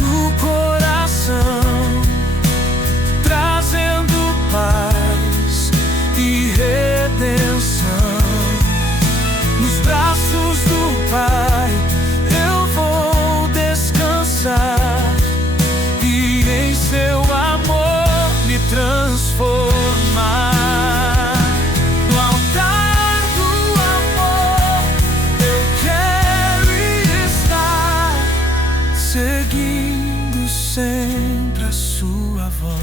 no coração, trazendo paz e redenção. Nos braços do Pai eu vou descansar e em seu amor me transformar. No altar do amor eu quero estar, seguindo sempre a sua voz.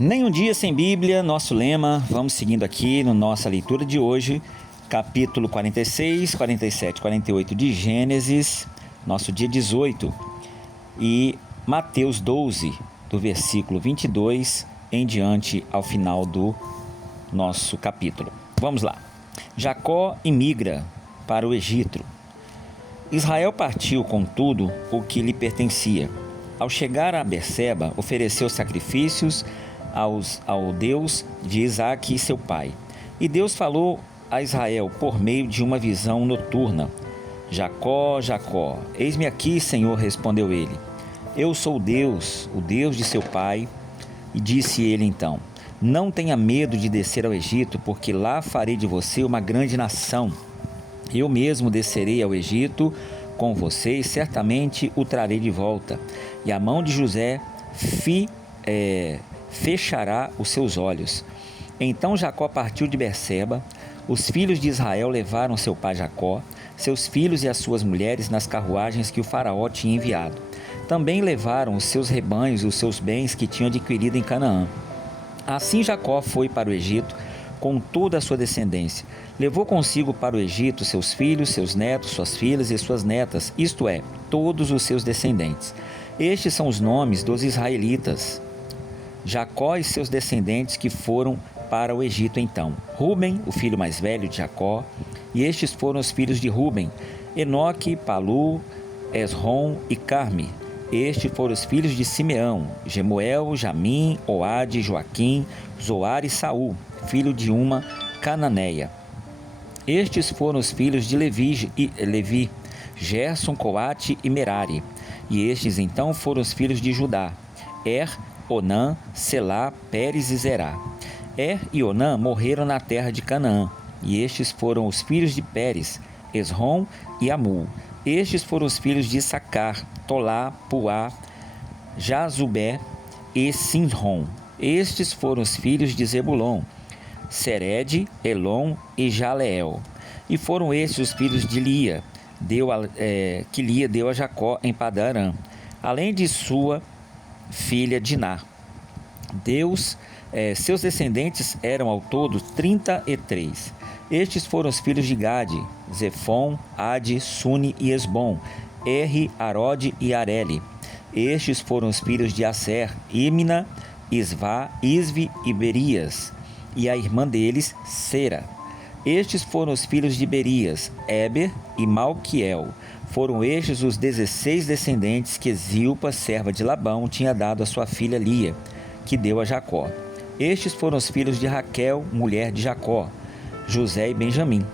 Nem um dia sem Bíblia, nosso lema. Vamos seguindo aqui na nossa leitura de hoje, capítulo 46, 47, 48 de Gênesis, nosso dia 18, e Mateus 12, do versículo 22 em diante ao final do nosso capítulo. Vamos lá. Jacó imigra para o Egito. Israel partiu com tudo o que lhe pertencia. Ao chegar a Berseba, ofereceu sacrifícios ao Deus de Isaque e seu pai. E Deus falou a Israel por meio de uma visão noturna: Jacó, Jacó. Eis-me aqui, Senhor, respondeu ele. Eu sou o Deus de seu pai. E disse ele então: não tenha medo de descer ao Egito, porque lá farei de você uma grande nação. Eu mesmo descerei ao Egito com você e certamente o trarei de volta. E a mão de José fechará os seus olhos. Então Jacó partiu de Berseba. Os filhos de Israel levaram seu pai Jacó, seus filhos e as suas mulheres nas carruagens que o faraó tinha enviado. Também levaram os seus rebanhos e os seus bens que tinham adquirido em Canaã. Assim Jacó foi para o Egito com toda a sua descendência. Levou consigo para o Egito seus filhos, seus netos, suas filhas e suas netas, isto é, todos os seus descendentes. Estes são os nomes dos israelitas, Jacó e seus descendentes que foram para o Egito então: Ruben, o filho mais velho de Jacó, e estes foram os filhos de Ruben: Enoque, Palu, Esrom e Carme. Estes foram os filhos de Simeão: Gemuel, Jamim, Oade, Joaquim, Zoar e Saul, filho de uma cananeia. Estes foram os filhos de Levi: Gerson, Coate e Merari. E estes então foram os filhos de Judá: Onã, Selá, Pérez e Zerá. E Onã morreram na terra de Canaã. E estes foram os filhos de Pérez: Esrom e Amul. Estes foram os filhos de Issacar: Tolá, Puá, Jazubé e Sinrom. Estes foram os filhos de Zebulon: Sered, Elon e Jaleel. E foram estes os filhos de Lia, que Lia deu a Jacó em Padã-Arã, além de sua filha Diná. Seus descendentes eram ao todo 33. Estes foram os filhos de Gade: Zefon, Ade, Suni e Esbom, Arode e Areli. Estes foram os filhos de Aser: Imna, Isvá, Isvi e Berias, e a irmã deles, Sera. Estes foram os filhos de Berias: Eber e Malquiel. Foram estes os 16 descendentes que Zilpa, serva de Labão, tinha dado a sua filha Lia, que deu a Jacó. Estes foram os filhos de Raquel, mulher de Jacó: José e Benjamim.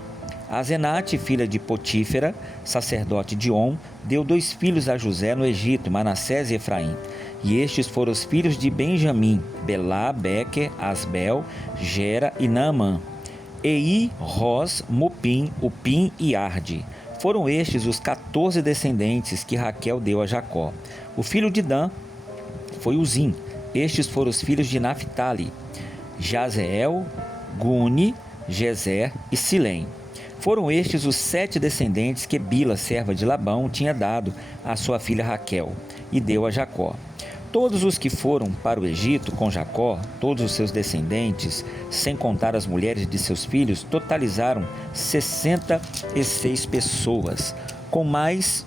Azenate, filha de Potífera, sacerdote de On, deu 2 filhos a José no Egito, Manassés e Efraim. E estes foram os filhos de Benjamim: Belá, Bequer, Asbel, Gera e Naamã. Ros, Mupim, Upim e Arde. Foram estes os 14 descendentes que Raquel deu a Jacó. O filho de Dan foi Uzim. Estes foram os filhos de Naphtali: Jazeel, Guni, Gezer e Silém. Foram estes os 7 descendentes que Bila, serva de Labão, tinha dado à sua filha Raquel, e deu a Jacó. Todos os que foram para o Egito com Jacó, todos os seus descendentes, sem contar as mulheres de seus filhos, totalizaram 66 pessoas, com mais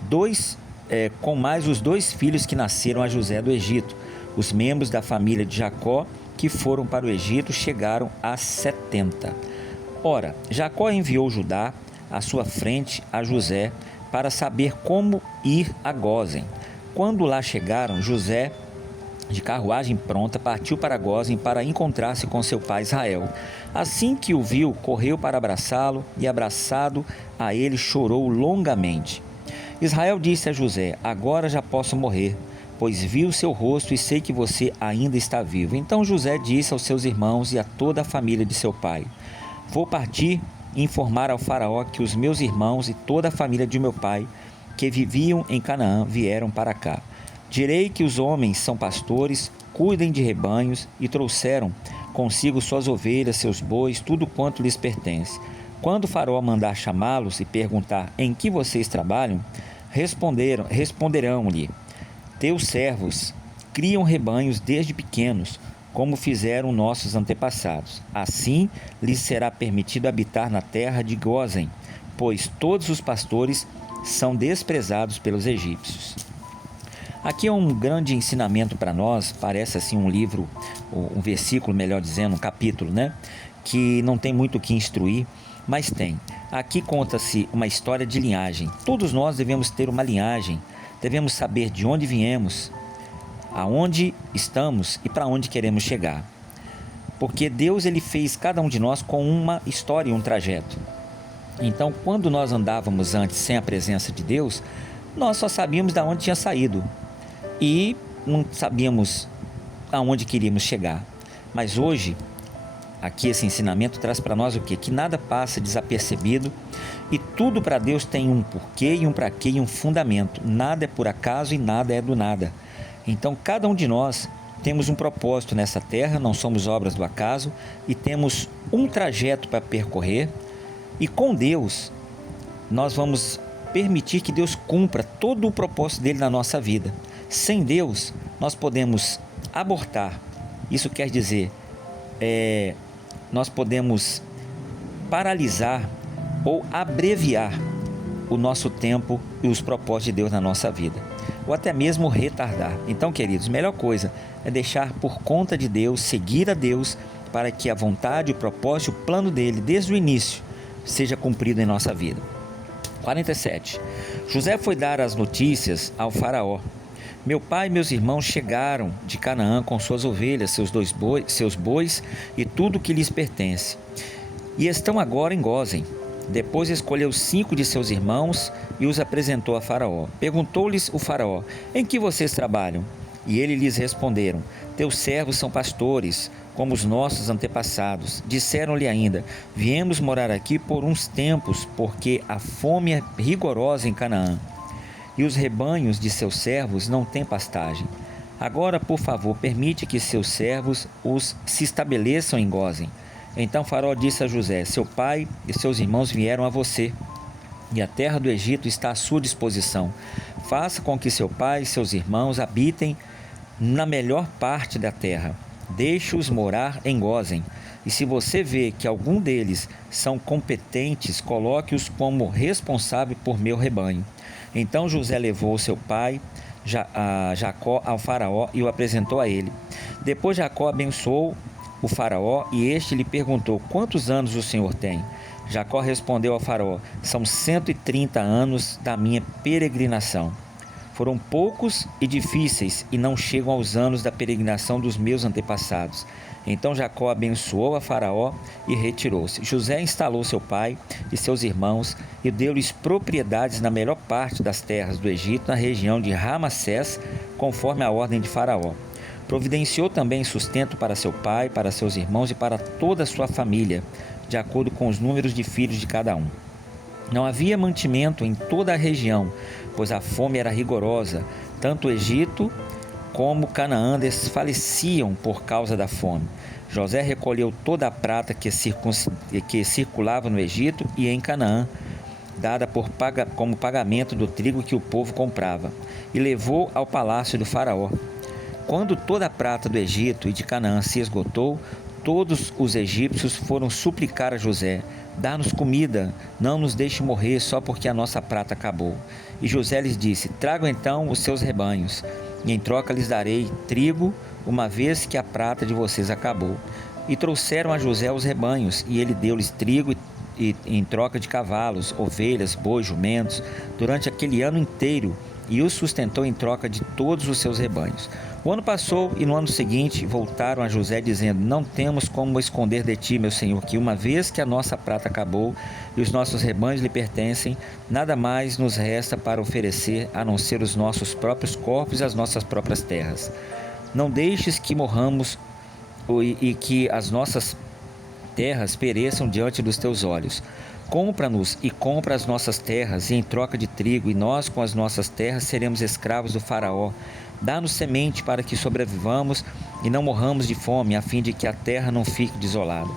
os 2 filhos que nasceram a José do Egito. Os membros da família de Jacó que foram para o Egito chegaram a 70. Ora, Jacó enviou Judá à sua frente a José para saber como ir a Gósen. Quando lá chegaram, José de carruagem pronta, partiu para Gósen para encontrar-se com seu pai Israel. Assim que o viu, correu para abraçá-lo e, abraçado a ele, chorou longamente. Israel disse a José: agora já posso morrer, pois vi o seu rosto e sei que você ainda está vivo. Então José disse aos seus irmãos e a toda a família de seu pai: vou partir e informar ao faraó que os meus irmãos e toda a família de meu pai, que viviam em Canaã, vieram para cá. Direi que os homens são pastores, cuidem de rebanhos e trouxeram consigo suas ovelhas, seus bois, tudo quanto lhes pertence. Quando o faraó mandar chamá-los e perguntar em que vocês trabalham, responderão-lhe: teus servos criam rebanhos desde pequenos, como fizeram nossos antepassados. Assim lhes será permitido habitar na terra de Gósen, pois todos os pastores são desprezados pelos egípcios. Aqui é um grande ensinamento para nós, parece assim um livro, um versículo, melhor dizendo, um capítulo, né? Que não tem muito o que instruir, mas tem. Aqui conta-se uma história de linhagem. Todos nós devemos ter uma linhagem, devemos saber de onde viemos, aonde estamos e para onde queremos chegar. Porque Deus ele fez cada um de nós com uma história e um trajeto. Então, quando nós andávamos antes sem a presença de Deus, nós só sabíamos de onde tinha saído e não sabíamos aonde queríamos chegar. Mas hoje, aqui esse ensinamento traz para nós o quê? Que nada passa desapercebido e tudo para Deus tem um porquê e um para quê e um fundamento. Nada é por acaso e nada é do nada. Então, cada um de nós temos um propósito nessa terra, não somos obras do acaso e temos um trajeto para percorrer. E com Deus, nós vamos permitir que Deus cumpra todo o propósito dele na nossa vida. Sem Deus, nós podemos abortar. Isso quer dizer, nós podemos paralisar ou abreviar o nosso tempo e os propósitos de Deus na nossa vida, ou até mesmo retardar. Então, queridos, a melhor coisa é deixar por conta de Deus, seguir a Deus, para que a vontade, o propósito, o plano dele, desde o início, seja cumprido em nossa vida. 47. José foi dar as notícias ao faraó: meu pai e meus irmãos chegaram de Canaã com suas ovelhas, seus bois e tudo que lhes pertence, e estão agora em Gósen. Depois escolheu 5 de seus irmãos e os apresentou a Faraó. Perguntou-lhes o Faraó: em que vocês trabalham? E eles lhes responderam: teus servos são pastores, como os nossos antepassados. Disseram-lhe ainda: viemos morar aqui por uns tempos, porque a fome é rigorosa em Canaã, e os rebanhos de seus servos não têm pastagem. Agora, por favor, permite que seus servos se estabeleçam em Gósen. Então Faraó disse a José: seu pai e seus irmãos vieram a você, e a terra do Egito está à sua disposição. Faça com que seu pai e seus irmãos habitem na melhor parte da terra. Deixe-os morar em Gósen. E se você vê que algum deles são competentes, coloque-os como responsável por meu rebanho. Então José levou seu pai Jacó ao faraó e o apresentou a ele. Depois Jacó abençoou o faraó e este lhe perguntou: quantos anos o senhor tem? Jacó respondeu ao faraó: são 130 anos da minha peregrinação. Foram poucos e difíceis e não chegam aos anos da peregrinação dos meus antepassados. Então Jacó abençoou a Faraó e retirou-se. José instalou seu pai e seus irmãos e deu-lhes propriedades na melhor parte das terras do Egito, na região de Ramassés, conforme a ordem de Faraó. Providenciou também sustento para seu pai, para seus irmãos e para toda a sua família, de acordo com os números de filhos de cada um. Não havia mantimento em toda a região, pois a fome era rigorosa. Tanto o Egito como Canaã desfaleciam por causa da fome. José recolheu toda a prata que circulava no Egito e em Canaã, dada como pagamento do trigo que o povo comprava, e levou ao palácio do faraó. Quando toda a prata do Egito e de Canaã se esgotou, todos os egípcios foram suplicar a José: dá-nos comida, não nos deixe morrer só porque a nossa prata acabou. E José lhes disse: tragam então os seus rebanhos, e em troca lhes darei trigo, uma vez que a prata de vocês acabou. E trouxeram a José os rebanhos, e ele deu-lhes trigo e em troca de cavalos, ovelhas, bois, jumentos, durante aquele ano inteiro, e os sustentou em troca de todos os seus rebanhos. O ano passou e no ano seguinte voltaram a José dizendo: não temos como esconder de ti, meu senhor, que uma vez que a nossa prata acabou e os nossos rebanhos lhe pertencem, nada mais nos resta para oferecer a não ser os nossos próprios corpos e as nossas próprias terras. Não deixes que morramos e que as nossas terras pereçam diante dos teus olhos. Compra-nos e compra as nossas terras, e em troca de trigo, e nós com as nossas terras seremos escravos do faraó. Dá-nos semente para que sobrevivamos e não morramos de fome, a fim de que a terra não fique desolada.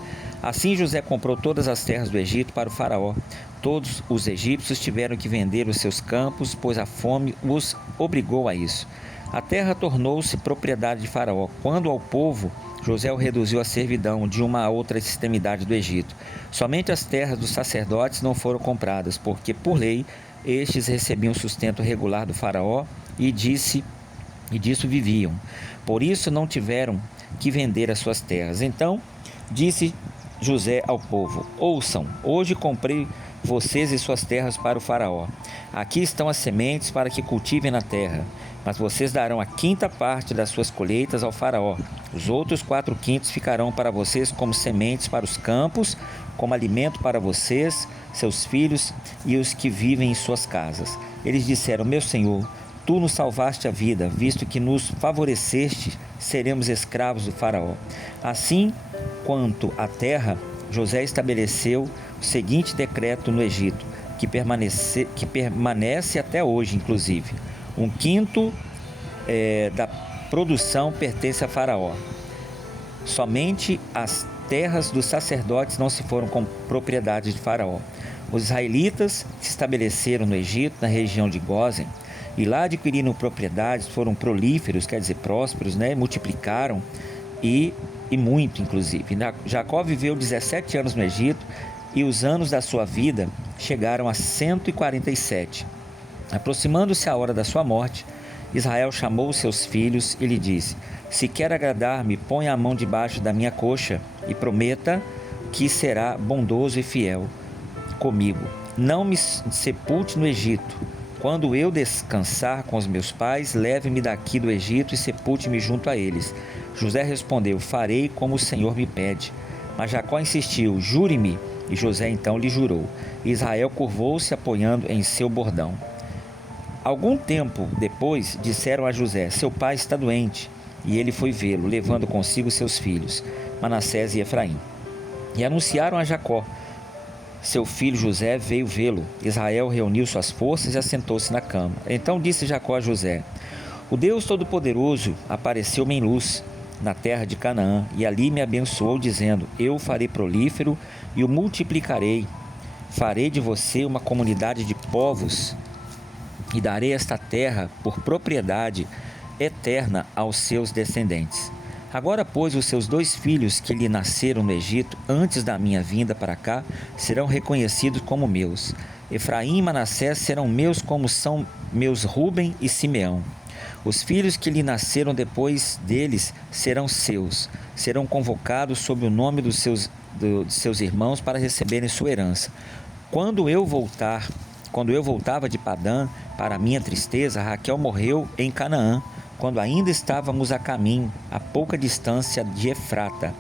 Assim José comprou todas as terras do Egito para o faraó. Todos os egípcios tiveram que vender os seus campos, pois a fome os obrigou a isso. A terra tornou-se propriedade de faraó. Quando ao povo, José o reduziu à servidão de uma a outra extremidade do Egito. Somente as terras dos sacerdotes não foram compradas, porque, por lei, estes recebiam sustento regular do faraó e disso viviam. Por isso não tiveram que vender as suas terras. Então disse José ao povo: ouçam, hoje comprei vocês e suas terras para o faraó. Aqui estão as sementes para que cultivem na terra, mas vocês darão a quinta parte das suas colheitas ao faraó. Os outros 4/5 ficarão para vocês como sementes para os campos, como alimento para vocês, seus filhos e os que vivem em suas casas. Eles disseram: meu senhor, tu nos salvaste a vida, visto que nos favoreceste, seremos escravos do faraó. Assim, quanto à terra, José estabeleceu o seguinte decreto no Egito, que permanece até hoje, inclusive: 1/5 da produção pertence a faraó. Somente as terras dos sacerdotes não se foram com propriedade de faraó. Os israelitas se estabeleceram no Egito, na região de Gósen, e lá adquiriram propriedades, foram prolíferos, quer dizer, prósperos, multiplicaram e muito, inclusive. Jacó viveu 17 anos no Egito e os anos da sua vida chegaram a 147. Aproximando-se a hora da sua morte, Israel chamou seus filhos e lhe disse: se quer agradar-me, ponha a mão debaixo da minha coxa e prometa que será bondoso e fiel comigo. Não me sepulte no Egito. Quando eu descansar com os meus pais, leve-me daqui do Egito e sepulte-me junto a eles. José respondeu: farei como o Senhor me pede. Mas Jacó insistiu: jure-me. E José então lhe jurou. Israel curvou-se apoiando em seu bordão. Algum tempo depois disseram a José: seu pai está doente. E ele foi vê-lo, levando consigo seus filhos, Manassés e Efraim. E anunciaram a Jacó: seu filho José veio vê-lo. Israel reuniu suas forças e assentou-se na cama. Então disse Jacó a José: o Deus Todo-Poderoso apareceu-me em luz na terra de Canaã, e ali me abençoou, dizendo: eu o farei prolífero e o multiplicarei. Farei de você uma comunidade de povos e darei esta terra por propriedade eterna aos seus descendentes. Agora, pois, os seus 2 filhos que lhe nasceram no Egito, antes da minha vinda para cá, serão reconhecidos como meus. Efraim e Manassés serão meus, como são meus Rúben e Simeão. Os filhos que lhe nasceram depois deles serão seus. Serão convocados sob o nome dos seus irmãos para receberem sua herança. Quando eu voltava de Padã, para minha tristeza, Raquel morreu em Canaã, quando ainda estávamos a caminho, a pouca distância de Efrata.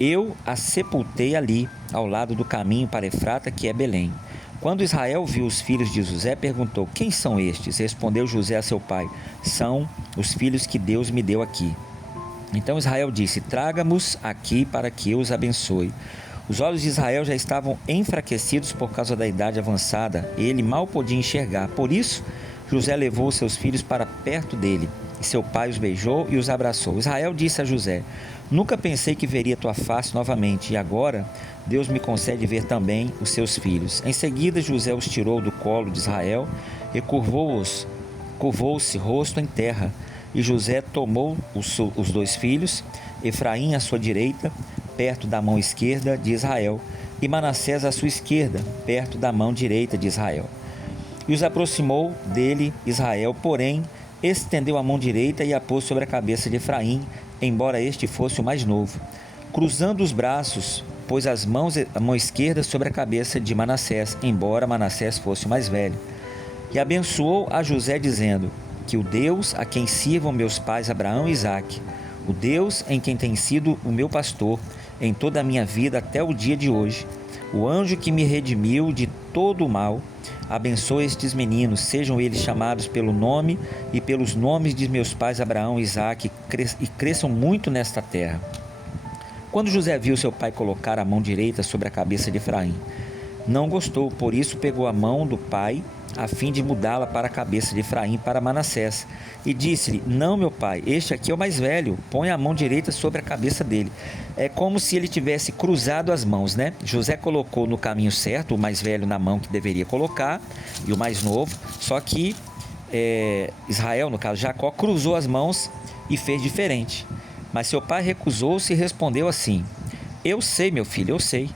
Eu a sepultei ali, ao lado do caminho para Efrata, que é Belém. Quando Israel viu os filhos de José, perguntou: quem são estes? Respondeu José a seu pai: são os filhos que Deus me deu aqui. Então Israel disse: traga-mos aqui para que eu os abençoe. Os olhos de Israel já estavam enfraquecidos por causa da idade avançada, e ele mal podia enxergar. Por isso, José levou seus filhos para perto dele, e seu pai os beijou e os abraçou. Israel disse a José: nunca pensei que veria tua face novamente, e agora Deus me concede ver também os seus filhos. Em seguida, José os tirou do colo de Israel e curvou-se rosto em terra. E José tomou os 2 filhos, Efraim à sua direita, perto da mão esquerda de Israel, e Manassés à sua esquerda, perto da mão direita de Israel. E os aproximou dele Israel, porém estendeu a mão direita e a pôs sobre a cabeça de Efraim, embora este fosse o mais novo. Cruzando os braços, pôs a mão esquerda sobre a cabeça de Manassés, embora Manassés fosse o mais velho. E abençoou a José, dizendo: que o Deus a quem sirvam meus pais Abraão e Isaque, o Deus em quem tem sido o meu pastor em toda a minha vida até o dia de hoje, o anjo que me redimiu de todo o mal, abençoe estes meninos, sejam eles chamados pelo nome e pelos nomes de meus pais Abraão e Isaque, e cresçam muito nesta terra. Quando José viu seu pai colocar a mão direita sobre a cabeça de Efraim, não gostou, por isso pegou a mão do pai a fim de mudá-la para a cabeça de Efraim para Manassés. E disse-lhe: não, meu pai, este aqui é o mais velho, põe a mão direita sobre a cabeça dele. É como se ele tivesse cruzado as mãos, né? José colocou no caminho certo, o mais velho na mão que deveria colocar, e o mais novo, só que Israel, no caso Jacó, cruzou as mãos e fez diferente. Mas seu pai recusou-se e respondeu assim: eu sei, meu filho, eu sei.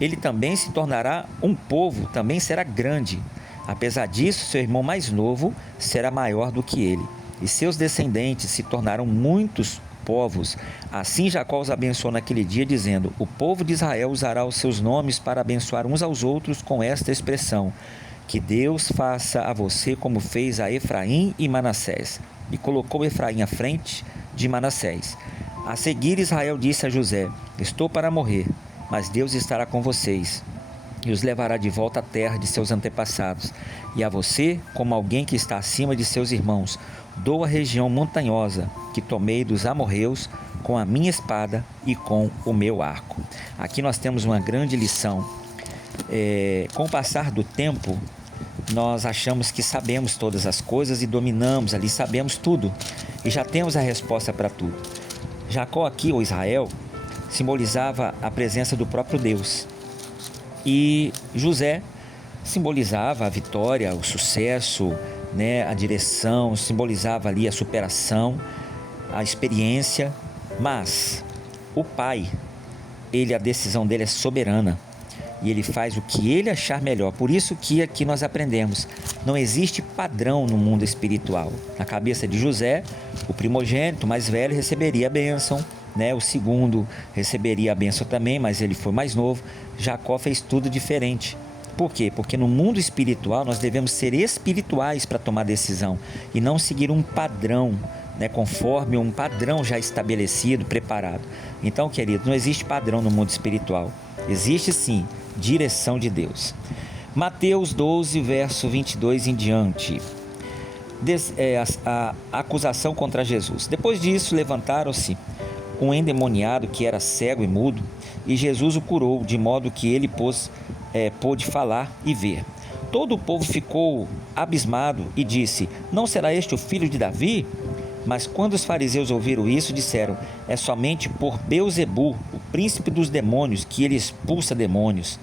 Ele também se tornará um povo, também será grande. Apesar disso, seu irmão mais novo será maior do que ele, e seus descendentes se tornarão muitos povos. Assim Jacó os abençoou naquele dia, dizendo: o povo de Israel usará os seus nomes para abençoar uns aos outros com esta expressão: que Deus faça a você como fez a Efraim e Manassés. E colocou Efraim à frente de Manassés. A seguir Israel disse a José: estou para morrer, mas Deus estará com vocês e os levará de volta à terra de seus antepassados. E a você, como alguém que está acima de seus irmãos, dou a região montanhosa que tomei dos amorreus com a minha espada e com o meu arco. Aqui nós temos uma grande lição. Com o passar do tempo, nós achamos que sabemos todas as coisas e dominamos ali, sabemos tudo e já temos a resposta para tudo. Jacó aqui, ou Israel, simbolizava a presença do próprio Deus. E José simbolizava a vitória, o sucesso, né, a direção, simbolizava ali a superação, a experiência. Mas o pai, a decisão dele é soberana e ele faz o que ele achar melhor. Por isso que aqui nós aprendemos: não existe padrão no mundo espiritual. Na cabeça de José, o primogênito mais velho receberia a bênção, né? O segundo receberia a bênção também, mas ele foi mais novo. Jacó fez tudo diferente. Por quê? Porque no mundo espiritual nós devemos ser espirituais para tomar decisão e não seguir um padrão, né? Conforme um padrão já estabelecido, preparado. Então, querido, não existe padrão no mundo espiritual. Existe sim direção de Deus. Mateus 12, verso 22 em diante. A acusação contra Jesus. Depois disso, levantaram-se um endemoniado que era cego e mudo, e Jesus o curou, de modo que ele pôde falar e ver. Todo o povo ficou abismado e disse: não será este o filho de Davi? Mas quando os fariseus ouviram isso, disseram: é somente por Beelzebul, o príncipe dos demônios, que ele expulsa demônios.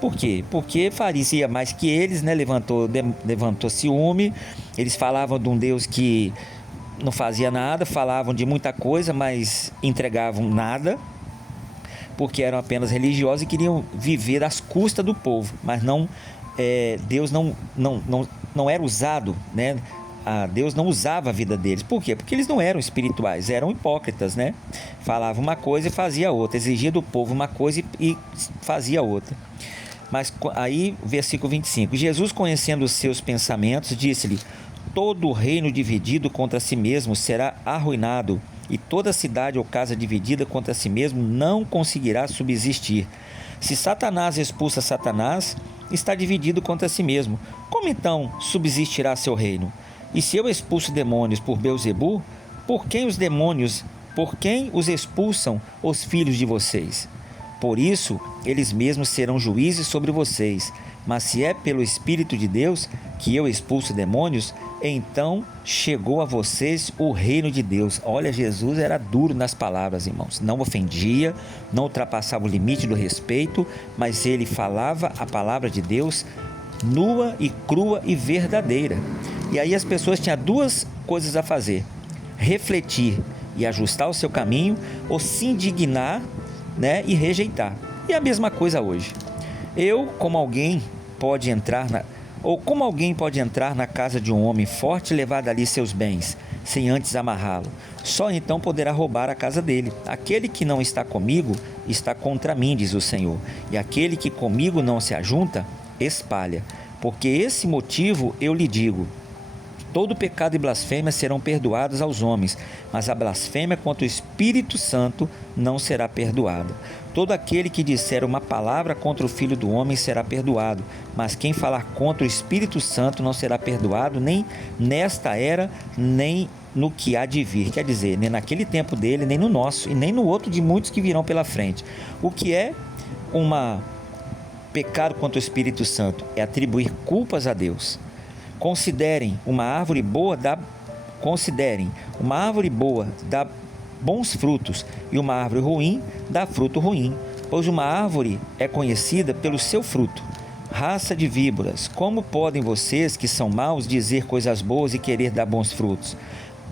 Por quê? Porque fazia mais que eles, né? Levantou ciúme. Eles falavam de um Deus que não fazia nada, falavam de muita coisa, mas entregavam nada, porque eram apenas religiosos e queriam viver às custas do povo. Mas Deus não era usado, né? Deus não usava a vida deles. Por quê? Porque eles não eram espirituais, eram hipócritas, né? Falava uma coisa e fazia outra, exigia do povo uma coisa e fazia outra. Mas aí, versículo 25: Jesus, conhecendo os seus pensamentos, disse-lhe: todo reino dividido contra si mesmo será arruinado, e toda cidade ou casa dividida contra si mesmo não conseguirá subsistir. Se Satanás expulsa Satanás, está dividido contra si mesmo. Como então subsistirá seu reino? E se eu expulso demônios por Beelzebul, por quem os expulsam os filhos de vocês? Por isso, eles mesmos serão juízes sobre vocês. Mas se é pelo Espírito de Deus que eu expulso demônios, então chegou a vocês o reino de Deus. Olha, Jesus era duro nas palavras, irmãos. Não ofendia, não ultrapassava o limite do respeito, mas ele falava a palavra de Deus nua e crua e verdadeira. E aí as pessoas tinham duas coisas a fazer: refletir e ajustar o seu caminho, ou se indignar, né, e rejeitar. E a mesma coisa hoje. Como alguém pode entrar na casa de um homem forte e levar dali seus bens, sem antes amarrá-lo? Só então poderá roubar a casa dele. Aquele que não está comigo está contra mim, diz o Senhor. E aquele que comigo não se ajunta, espalha. Porque esse motivo eu lhe digo: Todo pecado e blasfêmia serão perdoados aos homens, mas a blasfêmia contra o Espírito Santo não será perdoada. Todo aquele que disser uma palavra contra o Filho do Homem será perdoado, mas quem falar contra o Espírito Santo não será perdoado, nem nesta era, nem no que há de vir. Quer dizer, nem naquele tempo dele, nem no nosso, e nem no outro de muitos que virão pela frente. O que é pecado contra o Espírito Santo? É atribuir culpas a Deus. Considerem uma árvore boa dá bons frutos, e uma árvore ruim dá fruto ruim, pois uma árvore é conhecida pelo seu fruto. Raça de víboras, como podem vocês que são maus dizer coisas boas e querer dar bons frutos?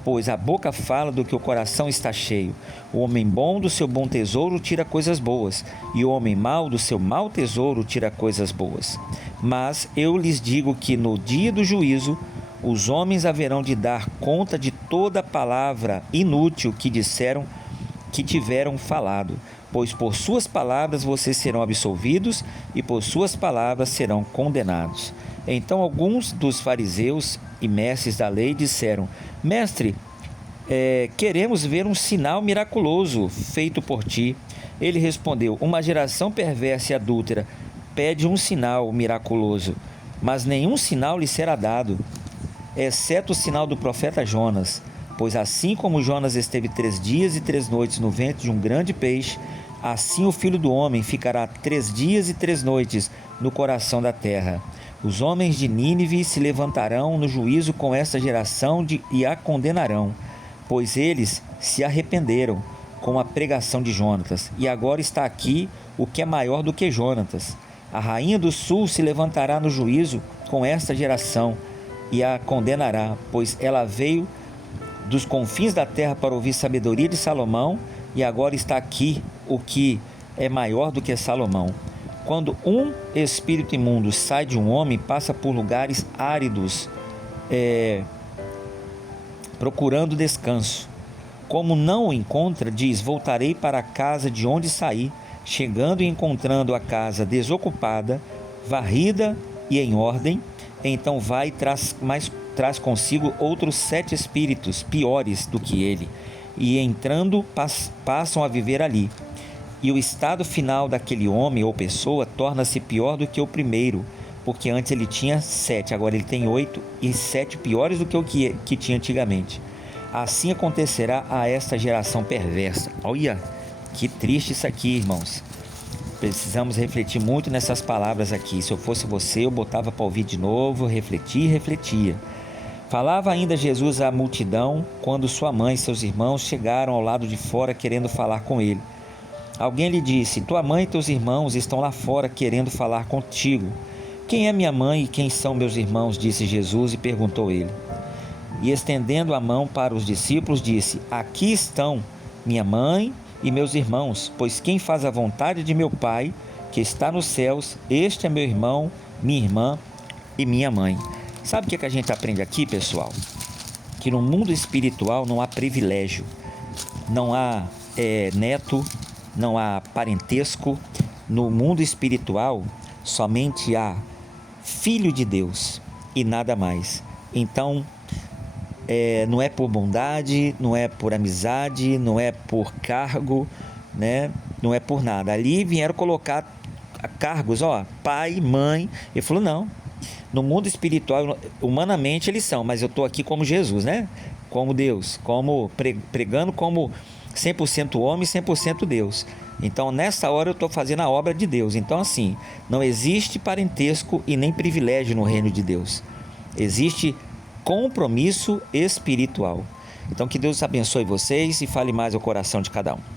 Pois a boca fala do que o coração está cheio. O homem bom do seu bom tesouro tira coisas boas, e o homem mau do seu mau tesouro tira coisas boas. Mas eu lhes digo que no dia do juízo, os homens haverão de dar conta de toda palavra inútil que tiveram falado, pois por suas palavras vocês serão absolvidos e por suas palavras serão condenados. Então alguns dos fariseus e mestres da lei disseram: Mestre, queremos ver um sinal miraculoso feito por ti. Ele respondeu: Uma geração perversa e adúltera pede um sinal miraculoso, mas nenhum sinal lhe será dado, exceto o sinal do profeta Jonas. Pois assim como Jonas esteve 3 dias e 3 noites no ventre de um grande peixe, assim o Filho do Homem ficará 3 dias e 3 noites no coração da terra. Os homens de Nínive se levantarão no juízo com esta geração e a condenarão, pois eles se arrependeram com a pregação de Jonatas, e agora está aqui o que é maior do que Jonatas. A rainha do sul se levantará no juízo com esta geração e a condenará, pois ela veio dos confins da terra para ouvir sabedoria de Salomão, e agora está aqui o que é maior do que Salomão. Quando um espírito imundo sai de um homem, passa por lugares áridos, procurando descanso. Como não o encontra, diz: voltarei para a casa de onde saí. Chegando e encontrando a casa desocupada, varrida e em ordem, então vai e traz consigo outros 7 espíritos piores do que ele, e entrando passam a viver ali. E o estado final daquele homem ou pessoa torna-se pior do que o primeiro, porque antes ele tinha 7, agora ele tem 8, e 7 piores do que o que tinha antigamente. Assim acontecerá a esta geração perversa. Olha, que triste isso aqui, irmãos. Precisamos refletir muito nessas palavras aqui. Se eu fosse você, eu botava para ouvir de novo, refletia. Falava ainda Jesus à multidão, quando sua mãe e seus irmãos chegaram ao lado de fora querendo falar com ele. Alguém lhe disse: tua mãe e teus irmãos estão lá fora querendo falar contigo. Quem é minha mãe e quem são meus irmãos? Disse Jesus, e perguntou ele. E estendendo a mão para os discípulos, disse: aqui estão minha mãe e meus irmãos, pois quem faz a vontade de meu Pai, que está nos céus, este é meu irmão, minha irmã e minha mãe. Sabe o que a gente aprende aqui, pessoal? Que no mundo espiritual não há privilégio, não há neto, não há parentesco. No mundo espiritual somente há filho de Deus e nada mais. Então, não é por bondade, não é por amizade, não é por cargo, né? Não é por nada. Ali vieram colocar cargos, pai, mãe. Ele falou: não, no mundo espiritual, humanamente eles são, mas eu estou aqui como Jesus, né? Como Deus, como pregando como 100% homem e 100% Deus. Então nessa hora eu estou fazendo a obra de Deus. Então assim, não existe parentesco e nem privilégio no reino de Deus. Existe compromisso espiritual. Então que Deus abençoe vocês e fale mais ao coração de cada um.